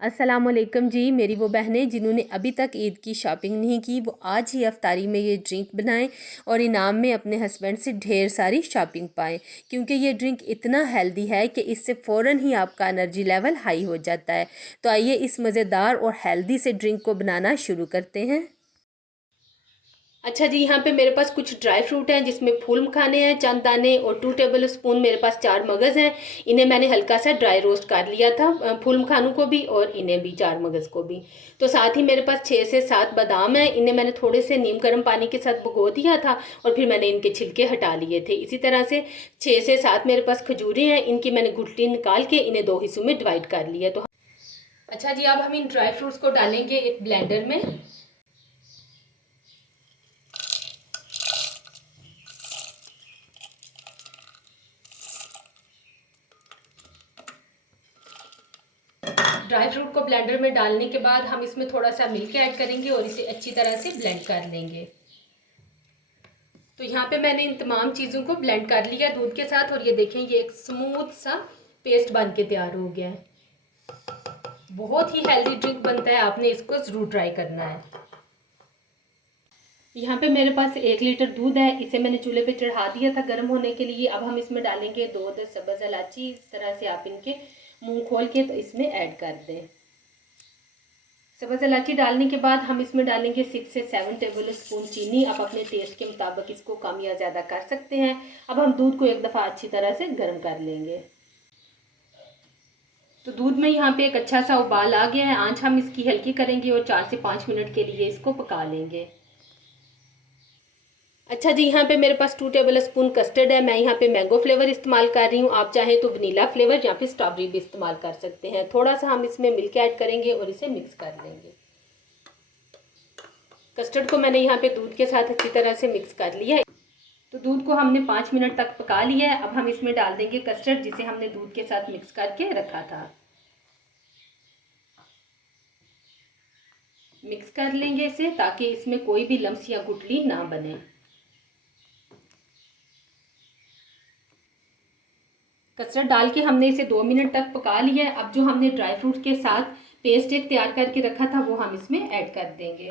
अस्सलामुअलैकुम जी। मेरी वो बहनें जिन्होंने अभी तक ईद की शॉपिंग नहीं की, वो आज ही अफ्तारी में ये ड्रिंक बनाएं और इनाम में अपने हस्बैंड से ढेर सारी शॉपिंग पाएं, क्योंकि ये ड्रिंक इतना हेल्दी है कि इससे फ़ौरन ही आपका एनर्जी लेवल हाई हो जाता है। तो आइए इस मज़ेदार और हेल्दी से ड्रिंक को बनाना शुरू करते हैं। अच्छा जी, यहाँ पे मेरे पास कुछ ड्राई फ्रूट हैं जिसमें फूल मखाने हैं, चंद दाने, और 2 टेबल स्पून मेरे पास 4 मगज़ हैं। इन्हें मैंने हल्का सा ड्राई रोस्ट कर लिया था, फूल मखानों को भी और इन्हें भी, 4 मगज़ को भी। तो साथ ही मेरे पास 6 से 7 बादाम हैं। इन्हें मैंने थोड़े से नीम गर्म पानी के साथ भिगो दिया था और फिर मैंने इनके छिलके हटा लिए थे। इसी तरह से 6 से 7 मेरे पास खजूरें हैं। इनकी मैंने गुठली निकाल के इन्हें 2 हिस्सों में डिवाइड कर लिया। तो अच्छा जी, अब हम इन ड्राई फ्रूट्स को डालेंगे एक ब्लेंडर में। ड्राई फ्रूट को ब्लेंडर में डालने के बाद हम इसमें थोड़ा सा मिल्क ऐड करेंगे और इसे अच्छी तरह से ब्लेंड कर लेंगे। तो यहाँ पे मैंने इन तमाम चीज़ों को ब्लेंड कर लिया दूध के साथ, और ये देखें, ये एक स्मूथ सा पेस्ट बन के तैयार हो गया है। बहुत ही हेल्दी ड्रिंक बनता है, आपने इसको ज़रूर ट्राई करना है। यहाँ पे मेरे पास 1 लीटर दूध है। इसे मैंने चूल्हे पे चढ़ा दिया था गर्म होने के लिए। अब हम इसमें डालेंगे 2 सब्ज़ इलायची। इस तरह से आप इनके मुंह खोल के तो इसमें ऐड कर दें। सब्ज़ इलायची डालने के बाद हम इसमें डालेंगे 6 से 7 टेबल स्पून चीनी। आप अपने टेस्ट के मुताबिक इसको कम या ज़्यादा कर सकते हैं। अब हम दूध को एक दफ़ा अच्छी तरह से गर्म कर लेंगे। तो दूध में यहाँ पे एक अच्छा सा उबाल आ गया है। आंच हम इसकी हल्की करेंगे और 4 से 5 मिनट के लिए इसको पका लेंगे। अच्छा जी, यहाँ पे मेरे पास 2 टेबल स्पून कस्टर्ड है। मैं यहाँ पे मैंगो फ्लेवर इस्तेमाल कर रही हूँ। आप चाहें तो वनीला फ्लेवर या फिर स्ट्रॉबेरी भी इस्तेमाल कर सकते हैं। थोड़ा सा हम इसमें मिल्क ऐड करेंगे और इसे मिक्स कर लेंगे। कस्टर्ड को मैंने यहाँ पे दूध के साथ अच्छी तरह से मिक्स कर लिया है। तो दूध को हमने 5 मिनट तक पका लिया है। अब हम इसमें डाल देंगे कस्टर्ड, जिसे हमने दूध के साथ मिक्स करके रखा था। मिक्स कर लेंगे इसे, ताकि इसमें कोई भी लम्स या गुठली ना बने। कस्टर्ड डाल के हमने इसे 2 मिनट तक पका लिया है। अब जो हमने ड्राई फ्रूट के साथ पेस्ट एक तैयार करके रखा था, वो हम इसमें ऐड कर देंगे।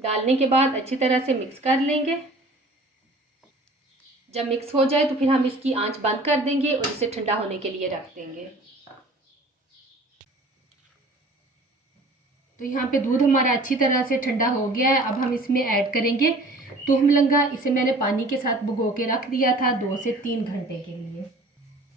डालने के बाद अच्छी तरह से मिक्स कर लेंगे। जब मिक्स हो जाए तो फिर हम इसकी आंच बंद कर देंगे और इसे ठंडा होने के लिए रख देंगे। तो यहाँ पे दूध हमारा अच्छी तरह से ठंडा हो गया है। अब हम इसमें ऐड करेंगे तुहमलंगा। इसे मैंने पानी के साथ भिगो के रख दिया था 2 से 3 घंटे के लिए।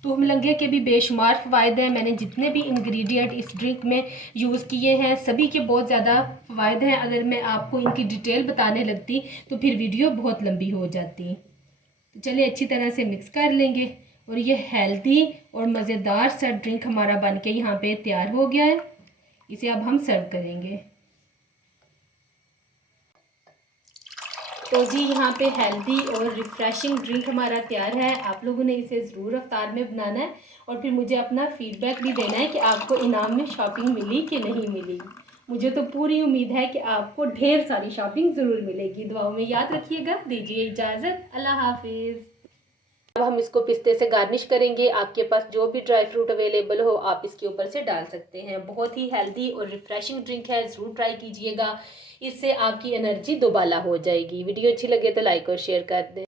तुहमलंगे के भी बेशुमार फ़वाइद हैं। मैंने जितने भी इंग्रेडिएंट इस ड्रिंक में यूज़ किए हैं, सभी के बहुत ज़्यादा फ़वाइद हैं। अगर मैं आपको इनकी डिटेल बताने लगती तो फिर वीडियो बहुत लंबी हो जाती। तो चलिए अच्छी तरह से मिक्स कर लेंगे और ये हेल्दी और मज़ेदार सा ड्रिंक हमारा बन के यहाँ पे तैयार हो गया है। इसे अब हम सर्व करेंगे। तो जी, यहाँ पे हेल्दी और रिफ़्रेशिंग ड्रिंक हमारा तैयार है। आप लोगों ने इसे ज़रूर अफ्तार में बनाना है और फिर मुझे अपना फ़ीडबैक भी देना है कि आपको इनाम में शॉपिंग मिली कि नहीं मिली। मुझे तो पूरी उम्मीद है कि आपको ढेर सारी शॉपिंग ज़रूर मिलेगी। दुआओं में याद रखिएगा। दीजिए इजाज़त। अल्लाह हाफिज़। अब हम इसको पिस्ते से गार्निश करेंगे। आपके पास जो भी ड्राई फ्रूट अवेलेबल हो, आप इसके ऊपर से डाल सकते हैं। बहुत ही हेल्दी और रिफ़्रेशिंग ड्रिंक है, ज़रूर ट्राई कीजिएगा। इससे आपकी एनर्जी दोबाला हो जाएगी। वीडियो अच्छी लगे तो लाइक और शेयर कर दें।